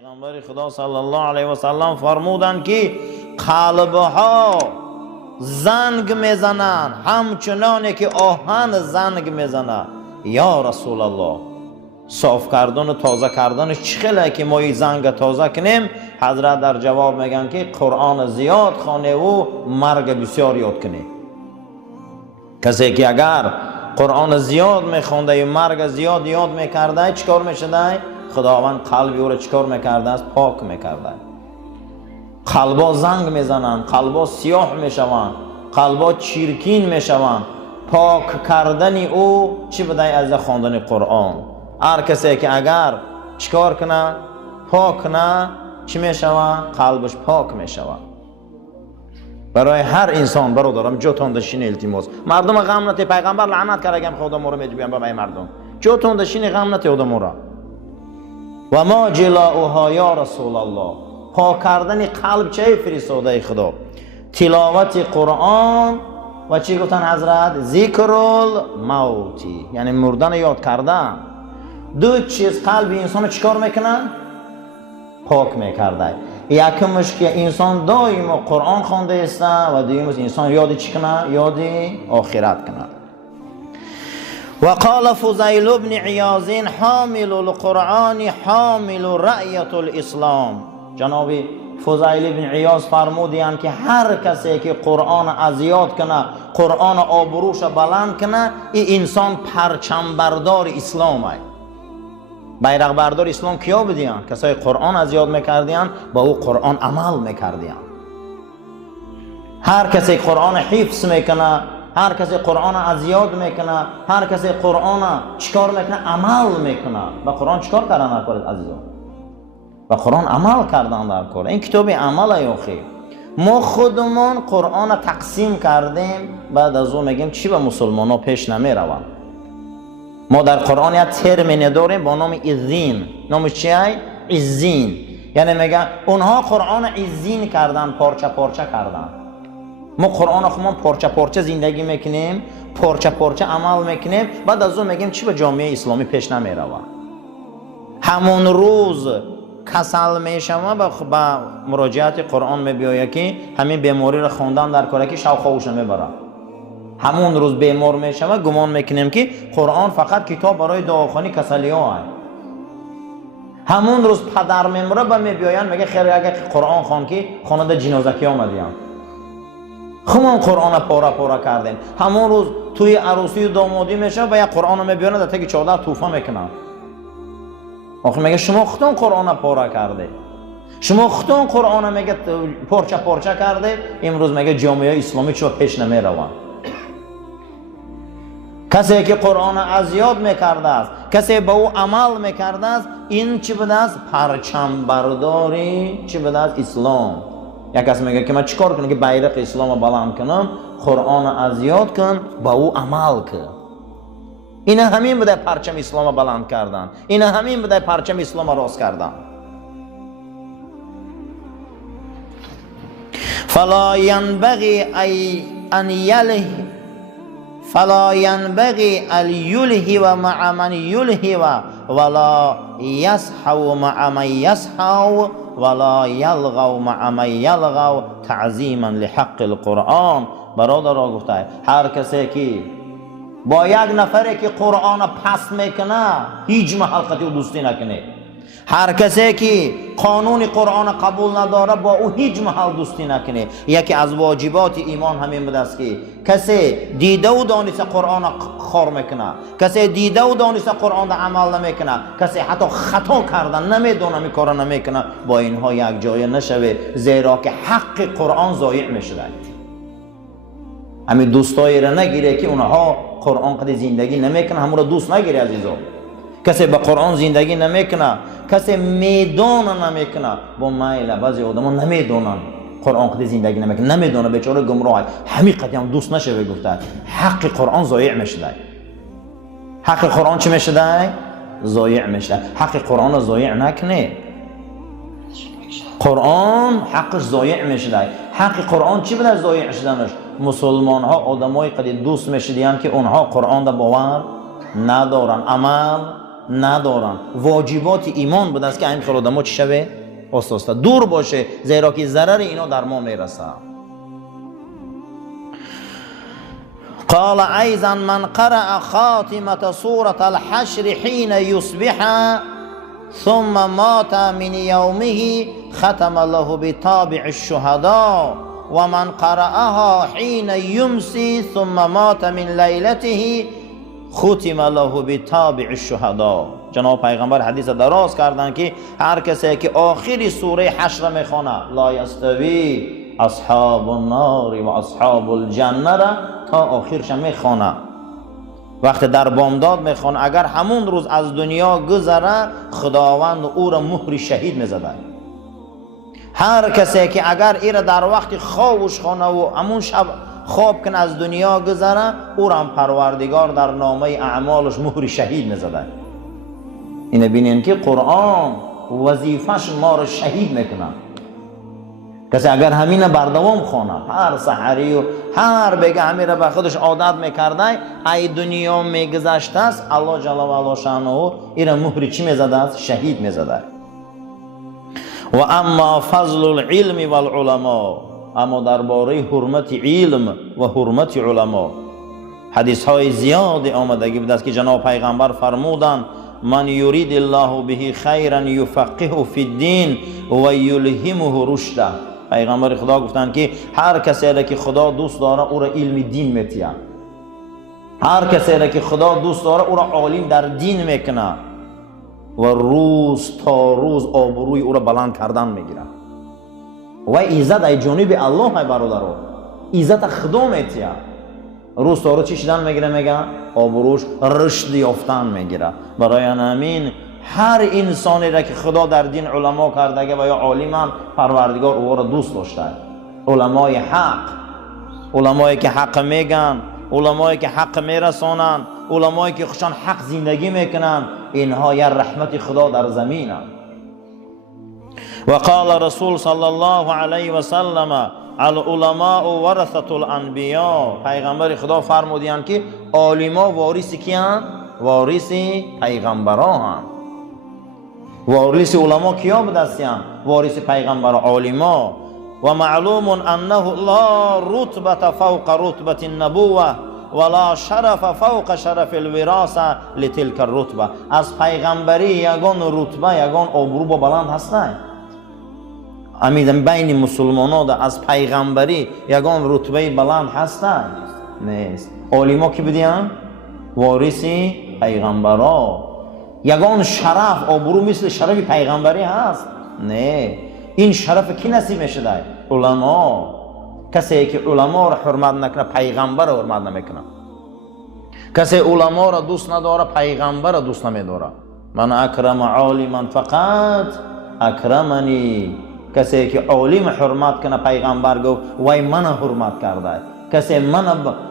پیغمبر خدا صلی الله علیه و سلم فرمودند که قلبها زنگ میزنن همچنانی که آهن زنگ میزنه. یا رسول الله، صاف کردن و تازه کردن چخیله که ما این زنگ تازه کنیم؟ حضرت در جواب میگن که قرآن زیاد خوانه و مرگ بسیار یاد کنه. کسی که اگر قرآن زیاد میخونده و مرگ زیاد یاد میکرده چیکار میشده؟ خداوند قلبی او را چیکار میکرده است؟ پاک میکرده. قلبا زنگ میزنن، قلبا سیاه میشوند، قلبا چیرکین میشوند. پاک کردن او چی بده؟ از خواندن قرآن. هر کسی که اگر چیکار کنه؟ پاک نه، چی میشوه؟ قلبش پاک میشوه. برای هر انسان برادرم جا تندشین التماس. مردم غم نتی، پیغمبر لعنت کرده اگه خدا ما رو میگه به مردم جا تندشین غم نتی آدم را. و ما جلاؤها یا رسول الله، پاک کردن قلب چه فرستاده خدا؟ تلاوت قرآن و چی گفتن حضرت؟ ذکر الموتی، یعنی مردن یاد کردن. دو چیز قلب انسان چیکار میکنه؟ پاک میکرده. یکمش که انسان دائم قرآن خوانده است و دومش انسان یاد چی کنه؟ یاد آخرت کنه. وقال فضیل بن عیاض حامل القرآن حامل رأیت الاسلام. جناب فضیل بن عیاض فرمودند که هر کسی که قرآن از یاد کنه، قرآن آبروش بلند کنه، این انسان پرچم بردار اسلام است. بیرق بردار اسلام کیا بودیان؟ کسای قرآن از یاد میکردیان، با او قرآن عمل میکردیان. هر کسی قرآن حفظ میکنه، هر کسی قرآن از یاد میکنه، هر کسی قرآن چیکار میکنه؟ عمل میکنه. با قرآن چیکار کردن در کار عزیزان؟ با قرآن عمل کردن در کار. این کتاب عمل ایوخی. ما خودمون قرآن تقسیم کردیم، بعد از اون میگیم چی به مسلمان ها پیش نمیروند. ما در قرآن یک ترمینی داریم با نام عزین. نامش چیه؟ عزین. یعنی میگن اونها قرآن عزین کردن، پارچه پارچه کردن. ما قرآن خودمون پارچه پارچه زندگی میکنیم، پارچه پارچه عمل میکنیم، بعد از اون میگیم چی به جامعه اسلامی پیش نمیروه. همون روز کسل میشم با مراجعت قرآن میبیاید که همین بیماری را خوندن در کاره که شوق خوش نمیبره. همون روز بیمار میشم گمان میکنیم که قرآن فقط کتاب برای دعاخوانی کسلی ها هست. همون روز پدر میمره با میبیاین میگه خیر اگر قرآن خوان که خانده جنازکی آمدیم، خمون قرآن پاره پاره کردیم. همون روز توی عروسی و دامادی میشه و یک قرآن میبیانه در تک چادر توفه میکنن. آخه میگه شما خودتون قرآن پاره کرده، شما خودتون قرآن میگه پارچه پارچه کرده. امروز میگه جامعه اسلامی چرا پیش نمیروند؟ کسی که قرآن از یاد میکرده است، کسی به او عمل میکرده است، این چی بوده است؟ پرچم برداری چی بوده است؟ اسلام. یک کس میگه که من چیکار کنم که بیرق اسلام رو بلند کنم؟ قرآن از یاد کن، با او عمل کن. این همین بوده پرچم اسلام رو بلند کردن، این همین بوده پرچم اسلام رو راست کردن. فلا ينبغي ان يله فلا ينبغي ان يلهو مع من يلهو ولا يسحو مع من يسحو ولا يلغو مع من يلغو تعظیما لحق القرآن. برادر را گفته هر کسی که با یک نفری که قرآن پس میکنه هیچ محل قطعی دوستی نکنه. هر کسی که قانون قرآن قبول نداره با او هیچ محل دوستی نکنه. یکی از واجبات ایمان همین بوده است که کسی دیده و دانسته قرآن خار میکنه، کسی دیده و دانسته قرآن را عمل نمیکنه، کسی حتی خطا کردن نمیدونه می کار نمیکنه، با اینها یک جای نشوه، زیرا که حق قرآن ضایع میشه. همین دوستایی را نگیره که اونها قرآن قد زندگی نمیکنه، همون را دوست نگیره عزیزان. کسی به قرآن زندگی نمیکنه، کسی میدونه نمیکنه. با میل بعضی آدما نمیدونن قرآن قد زندگی نمیکنه، نمیدونه بیچاره گمراه، همین قد هم دوست نشه. گفته حق قرآن ضایع میشه. حق قرآن چی میشه؟ ضایع میشه. حق قرآن رو ضایع نکنه. قرآن حقش ضایع میشه. حق قرآن چی بوده ضایع شدنش؟ مسلمان ها آدمای قد دوست میشدن که اونها قرآن را باور ندارن، عمل ندارن. واجبات ایمان بود است که این خیلی آدم ها چی شوه؟ آساسته دور باشه، زیرا که ضرر اینا در ما میرسه. قال ایضا من قرأ خاتمة سورة الحشر حين يصبح ثم مات من يومه ختم له بتابع الشهداء ومن قرأها حين يمسي ثم مات من لیلته ختم له بتابع الشهداء. جناب پیغمبر حدیث دراز کردن که هر کسی که آخری سوره حشر میخونه لا یستوی اصحاب النار و اصحاب الجنه را تا آخرش میخونه، وقتی در بامداد میخونه، اگر همون روز از دنیا گذره خداوند او را مهر شهید میزده. هر کسی که اگر ایره در وقت خوابش خونه و همون شب خواب کن از دنیا گذره، او را هم پروردگار در نامه اعمالش مهر شهید میزده. اینه بینین که قرآن وظیفش ما را شهید میکنه. کسی اگر همین بردوام خونه هر سحری و هر بگه همین را به خودش عادت میکرده، ای دنیا میگذشته است، الله جل و علا شانه این مهر چی میزده است؟ شهید میزده. و اما فضل العلم و العلماء، اما درباره حرمت علم و حرمت علما حدیث های زیادی آمدگی بود است که جناب پیغمبر فرمودند من یرید الله به خیرا یفقهه فی الدین و یلهمه رشدا. پیغمبر خدا گفتند که هر کسی را که خدا دوست داره او را علم دین میتیه، هر کسی را که خدا دوست داره او را عالم در دین میکنه و روز تا روز آبروی او را بلند کردن میگیره. و عزت ای جانب الله های برادران، عزت خدا میتیه. روز تا روز چی شدن میگیره؟ میگه آبروش رشد یافتن میگیره. برای همین هر انسانی را که خدا در دین علما کرده و یا عالمان، پروردگار او را دوست داشته. علمای حق، علمایی که حق میگن، علمایی که حق میرسانن، علمایی که خوشان حق زندگی میکنن، اینها یا رحمت خدا در زمینه. و قال رسول صلی الله علیه و سلم العلماء ورثة الانبیاء. پیغمبر خدا فرمودند که عالما وارث کیان؟ وارث پیغمبران. وارث علما کیا بودند؟ وارث پیغمبر عالما. و معلوم انه لا رتبه فوق رتبه النبوه ولا شرف فوق شرف الوراثه لتلك الرتبه. از پیغمبری یگان رتبه، یگان آبرو با بلند هستند. امید بین مسلمانان از پیغمبری یگان رتبه بلند هستند؟ نیست. عالما کی بودند؟ وارث پیغمبران. یگان شرف آبرو مثل شرف پیغمبری هست؟ نه. این شرف کی نصیب میشه؟ علما. کسی که علما را حرمت نکنه پیغمبر را حرمت نمیکنه. کسی علما را دوست نداره پیغمبر را دوست نمیداره. من اکرم عالما فقط اکرمنی. کسی که عالم حرمت کنه پیغمبر گفت وای من حرمت کرده. کسی من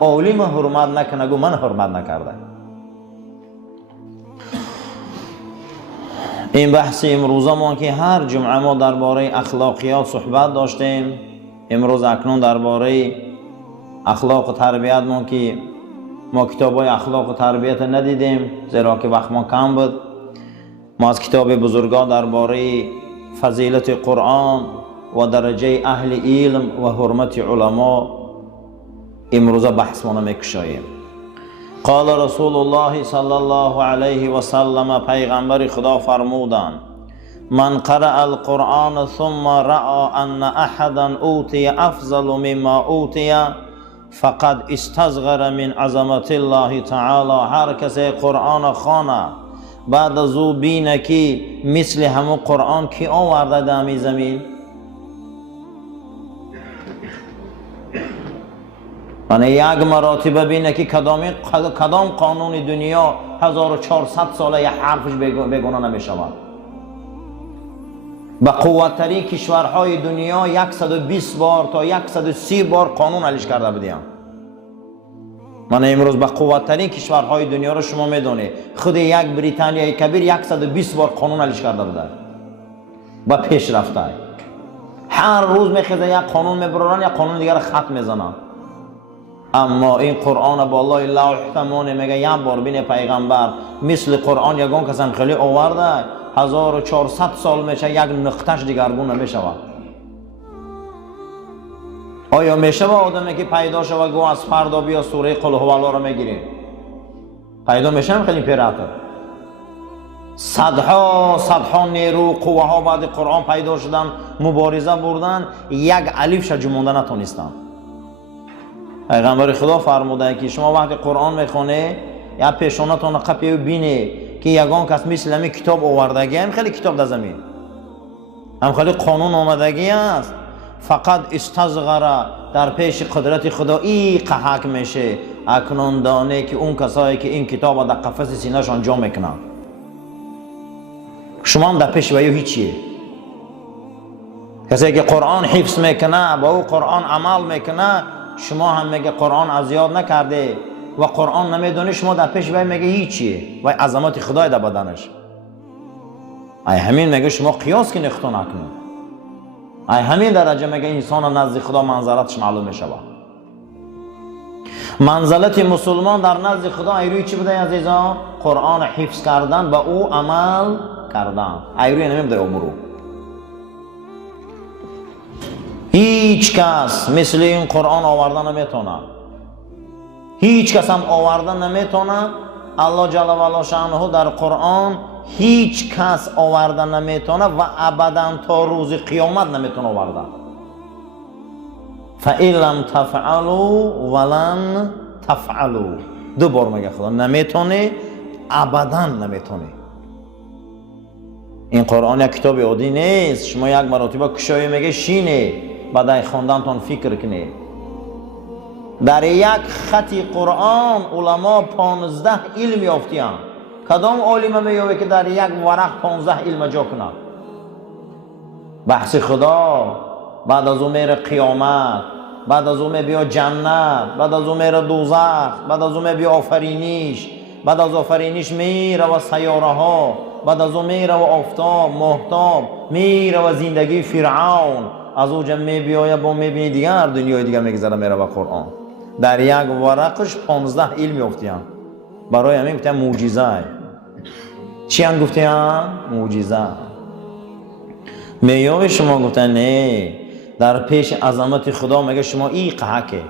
عالم حرمت نکنه گفت من حرمت نکرده. این بحث امروز ما که هر جمعه ما درباره اخلاقیات صحبت داشتیم، امروز اکنون درباره اخلاق و تربیت ما که ما کتابای اخلاق و تربیت ندیدیم زیرا که وقت ما کم بود. ما از کتاب بزرگان درباره فضیلت قرآن و درجه اهل علم و حرمت علما امروز بحث ما میکشاییم. قال رسول الله صلی الله علیه و سلم، پیغمبر خدا فرمودند من قرأ القرآن ثم رأى ان احدا اوتی افضل مما اوتی فقد استصغر من عظمت الله تعالی. هر کسی قرآن خوانه بعد از او بینه که مثل همون قرآن کی آورده دمی زمین، یعنی یک مراتبه بینه که کدام قانون دنیا 1400 ساله یه حرفش بگونه نمیشود. به قوتترین کشورهای دنیا 120 بار تا 130 بار قانون حلش کرده بودیم. من امروز به قوتترین کشورهای دنیا رو شما میدونید، خود یک بریتانیای کبیر 120 بار قانون حلش کرده بوده و پیش رفته. هر روز میخیزه یک قانون میبرن، یک قانون دیگر خط میزنن. اما این قرآن بالای لوح تمونه میگه یک بار بین پیغمبر مثل قرآن یگان کسم خیلی آورده 1400 سال میشه یک نقطش دیگرگون نمیشود. آیا میشه با آدمی که پیدا شود گو از فردا بیا سوره قل هو الله رو میگیریم؟ پیدا میشه خیلی پیراتر. صدها نیرو قوه ها بعد قرآن پیدا شدن، مبارزه بردن، یک الف شجمونده نتونستن. پیغمبر خدا فرموده که شما وقتی قرآن میخونه یا پیشانتون قپی بینه که یگان کس مثل همین کتاب آوردگی، هم خیلی کتاب در زمین، هم خیلی قانون آمدگی است، فقط استصغر در پیش قدرت خدا ای قحک میشه. اکنون دانه که اون کسایی که این کتاب در قفس سینه‌شان جا میکنن، شما هم در پیش ویو هیچیه. کسی که قرآن حفظ میکنه با او قرآن عمل میکنه، شما هم میگه قرآن از یاد نکرده و قرآن نمیدونه، شما در پیش وی میگه هیچیه و عظمت خدای در بدنش. ای همین میگه شما قیاس که نختون نکنید. ای همین درجه میگه انسان نزد خدا منزلتش معلوم میشه. منزلت مسلمان در نزد خدا ایروی چی بوده عزیزان؟ قرآن حفظ کردن با او عمل کردن. ایروی نمیده امرو. هیچ کس مثل این قرآن آوردن نمیتونه. هیچ کس هم آوردن نمیتونه. الله جل و علا شأنه در قرآن هیچ کس آوردن نمیتونه و ابدا تا روز قیامت نمیتونه آوردن. فَإِن لَمْ تَفْعَلُوا وَلَنْ تَفْعَلُوا. دو بار میگه خدا نمیتونه، ابدا نمیتونه. این قرآن یک کتاب عادی نیست. شما یک مرتبه کشایی میگه شینه بعد خواندنتون فکر کنید. در یک خط قرآن علما 15 علم یافتیان. کدام عالم میگه که در یک ورق 15 علم جا کنه؟ بحث خدا، بعد از اون میره قیامت، بعد از اون بیا جنت، بعد از اون میره دوزخ، بعد از اون بیا آفرینش، بعد از آفرینش میره و سیاره ها، بعد از اون میره و آفتاب، ماهتاب، میره و زندگی فرعون. از او جمع میبیاید با میبینی دیگر دنیای دیگر میگذره میره و قرآن. در یک ورقش 15 علم یافتیان. برای همین گفتن معجزه. چی هم گفتن؟ معجزه. میگه شما گفتن نه، در پیش عظمت خدا میگه شما ای قحکه،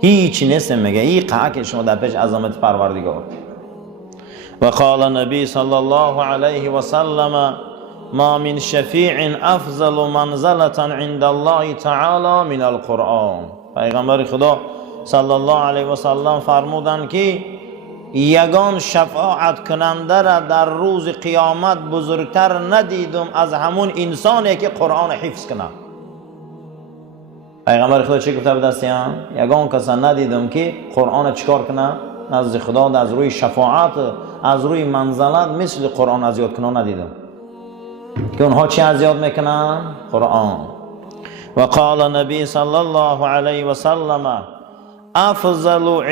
هیچ نیست. میگه ای قحکه شما در پیش عظمت پروردگار. و قال النبی صلی الله علیه و سلم ما من شفیع افضل منزلة عند الله تعالی من القرآن. پیغمبر خدا صلی الله علیه و سلم فرمودند که یگان شفاعت کننده را در روز قیامت بزرگتر ندیدم از همون انسانی که قرآن حفظ کنه. پیغمبر خدا چی گفته به دستیان؟ یگان کس ندیدم که قرآن چیکار کنه نزد خدا از روی شفاعت، از روی منزلت مثل قرآن از یاد کنه ندیدم. که اونها چی از یاد میکنن؟ قرآن. و قال النبی صلی الله علیه و سلم افضل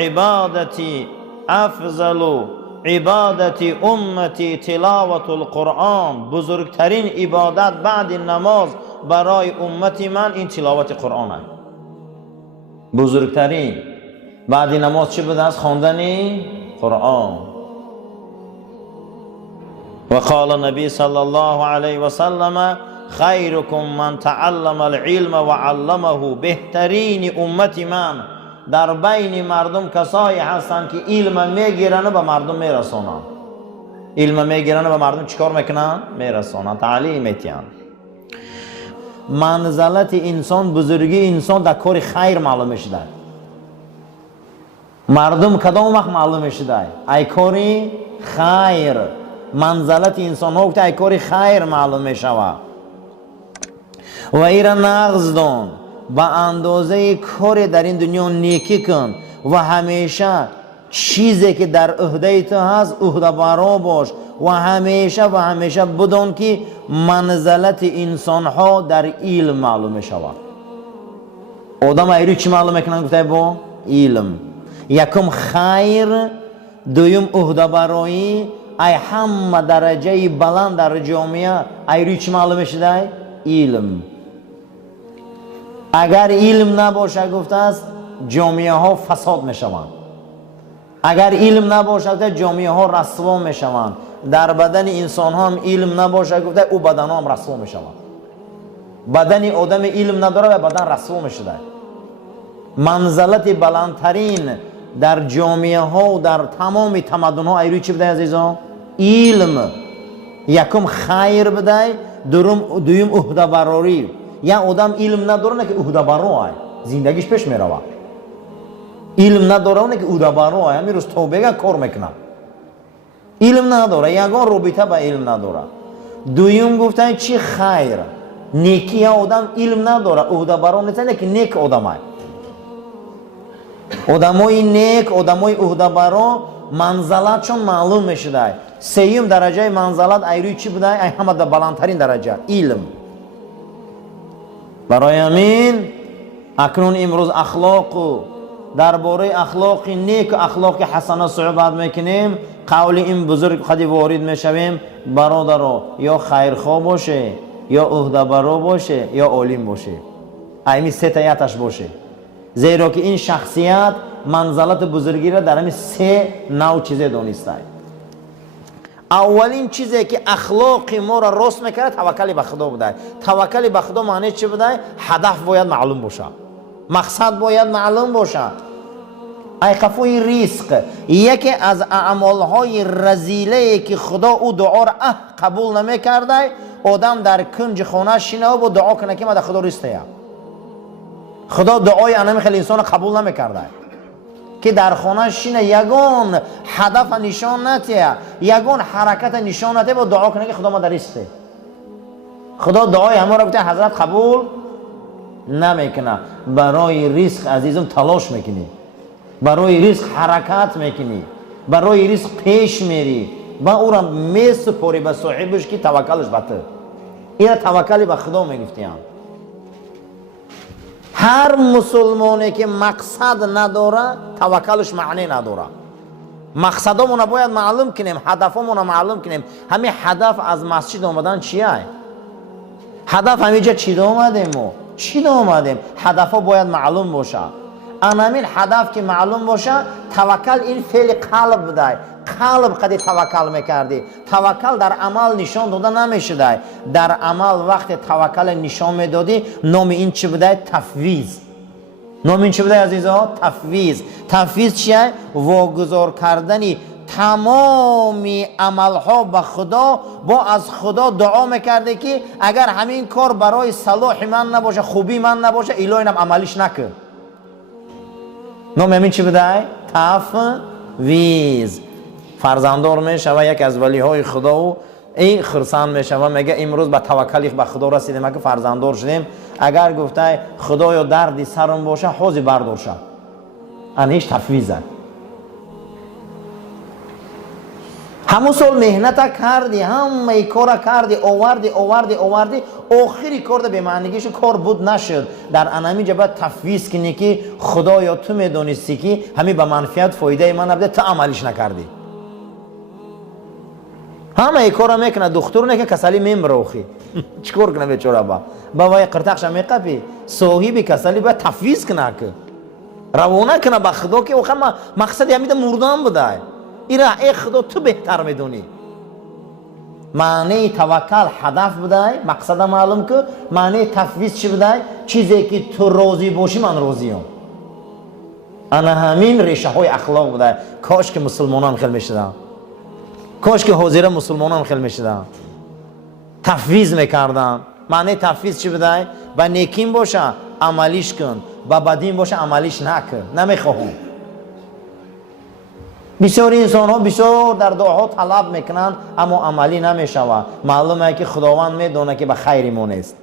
عبادتی امتی تلاوت القرآن. بزرگترین عبادت بعد نماز برای امتی من این تلاوت قرآن است. بزرگترین بعد نماز چی بوده است؟ خواندن قرآن. و قال النبی صلی الله علیه و سلم خیرکم من تعلم العلم و علمه. بهترین امتی من در بین مردم کسایی هستند که علم میگیرن و به مردم میرسونن. علم میگیرن و به مردم چیکار میکنن؟ میرسونن، تعلیم میتین. منزلت انسان، بزرگی انسان در کار خیر معلوم شده. مردم کدام وقت معلوم شده؟ ای کار خیر. منزلت انسان ها ای کار خیر معلوم میشود. و ایرا نقض دان با اندازه کار در این دنیا نیکی کن و همیشه چیزی که در عهده تو هست عهده برا باش و همیشه بدون که منزلت انسان ها در علم معلوم می شود. آدم ایرو چی معلوم میکنن؟ گفته با علم. یکم خیر، دویم عهده برایی. ای همه درجه بلند در جامعه ایرو چی معلوم شده؟ علم. اگر علم نباشه گفته است جامعه ها فساد میشوند. اگر علم نباشد جامعه ها رسوا میشوند. در بدن انسان ها هم علم نباشد گفته او بدن ها هم رسوا میشوند. بدن آدم علم نداره و بدن رسوا میشده. منزلت بلندترین در جامعه ها و در تمام تمدن ها ایروی چی بده عزیزان؟ علم. یکم خیر بده، دویم عهده براری. یا آدم علم نداره نه که عهده برای زندگیش پیش میروه. علم نداره نه که عهده برای همین روز توبه کار میکنه. علم نداره، یگان رابطه با علم نداره. دویم گفتن چی خیر نیکی آدم علم نداره عهده برای نیست نه که نیک آدمه. آدمای نیک، آدمای عهده برا منزلتشون معلوم میشده. سوم درجه منزلت ایروی چی بوده؟ ای همه در بلندترین درجه علم. برای همین اکنون امروز اخلاق و درباره اخلاق نیک و اخلاق حسنه صحبت میکنیم. قول این بزرگ خودی وارد میشویم. برادرها یا خیرخواه باشه، یا عهده برا باشه، یا عالم باشه. ایمی سه تایتش باشه. زیرا که این شخصیت منزلت بزرگی را در همین سه نوع چیزه دانسته. اولین چیزی که اخلاق ما را راست میکنه توکل به خدا بوده. توکل به خدا معنی چی بوده؟ هدف باید معلوم باشه، مقصد باید معلوم باشه. ای خفوی رزق یکی از اعمالهای رذیله که خدا او دعا را قبول نمیکرده، آدم در کنج خانه شینه و دعا کنه که من در خدا رسته. خدا دعای انمی خیلی انسان قبول نمیکرده که در خانه شینه یگان هدف نشان نتیه، یگان حرکت نشان نتیه و دعا کنه که خدا ما در رسته. خدا دعای همه را بوده حضرت قبول نمیکنه. برای رزق عزیزم تلاش میکنی، برای رزق حرکت میکنی، برای رزق پیش میری و او را میسپاری به صاحبش که توکلش بته. این توکل به خدا میگفتیم. هر مسلمانی که مقصد نداره توکلش معنی نداره. مقصدمون باید معلوم کنیم، هدفمون معلوم کنیم. همین هدف از مسجد آمدن چیه؟ هدف همینجا چی آمدیم ما؟ چی آمدیم؟ هدفها باید معلوم باشه. همین هدف که معلوم باشه، توکل این فعل قلب بده. قلب قدی توکل میکردی. توکل در عمل نشان داده نمیشده. در عمل وقت توکل نشان میدادی نام این چی بوده؟ تفویض. نام این چی بوده عزیزا؟ تفویض. تفویض چیه؟ واگذار کردنی تمامی عملها به خدا، با از خدا دعا میکرده که اگر همین کار برای صلاح من نباشه، خوبی من نباشه، الهی اینم عملیش نکن. نام همین چی بوده؟ تفویض. فرزندار میشوه یک از ولی های خدا و این خرسان میشوه میگه امروز به توکل به خدا رسیدیم که فرزندار شدیم. اگر گفته خدایا دردی سرم باشه حوضی بردار شد، انیش تفویضه. همون سال مهنت کردی، همه کار کردی، آوردی آخری کار به معنیش کار بود نشد. در انمی جبه تفویض کنی که خدایا تو میدونستی که همین به منفعت فایده من نبوده، تو عملیش نکردی. همه کارا میکنه، دکتر نه که کسلی میمروخی چیکار کنه بیچاره با وای قرتقش میقپی صاحب کسلی با تفویض کنه که روانه کنه به خدا که واقعا مقصد همین مردن بوده. اینا ای خدا تو بهتر میدونی. معنی توکل هدف بوده، مقصد معلوم که. معنی تفویض چی بوده؟ چیزی که تو راضی باشی من راضیم. انا همین ریشه های اخلاق بوده. کاش که مسلمانان خیلی میشدن، کاش که حاضر مسلمانان خیلی میشدن، تفویض میکردن. معنی تفویض چی بوده؟ با نیکیم باشه عملیش کن، با بدیم باشه عملیش نکن. نمیخواهم. بسیار انسان ها بسیار در دعاها طلب میکنن اما عملی نمیشوه. معلومه که خداوند میدونه که به خیر ما نیست.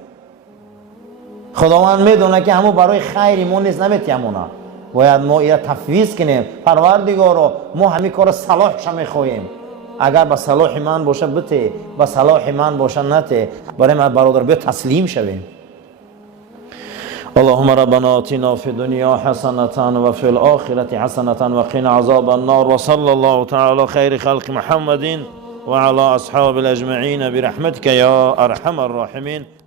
خداوند میدونه که همون برای خیر ما نیست، نمیتیمونه. باید ما اینا تفویض کنیم. پروردگارا ما همین کار صلاحش میخواهیم. اگر به صلاح من باشه بته، به صلاح من باشه نته. برای ما برادر بیا تسلیم شویم. اللهم ربنا آتنا في الدنيا حسنة وفي الآخرة حسنة وقنا عذاب النار وصلى الله تعالى على خير خلق محمد وعلى أصحاب الأجمعين برحمتك يا أرحم الراحمين.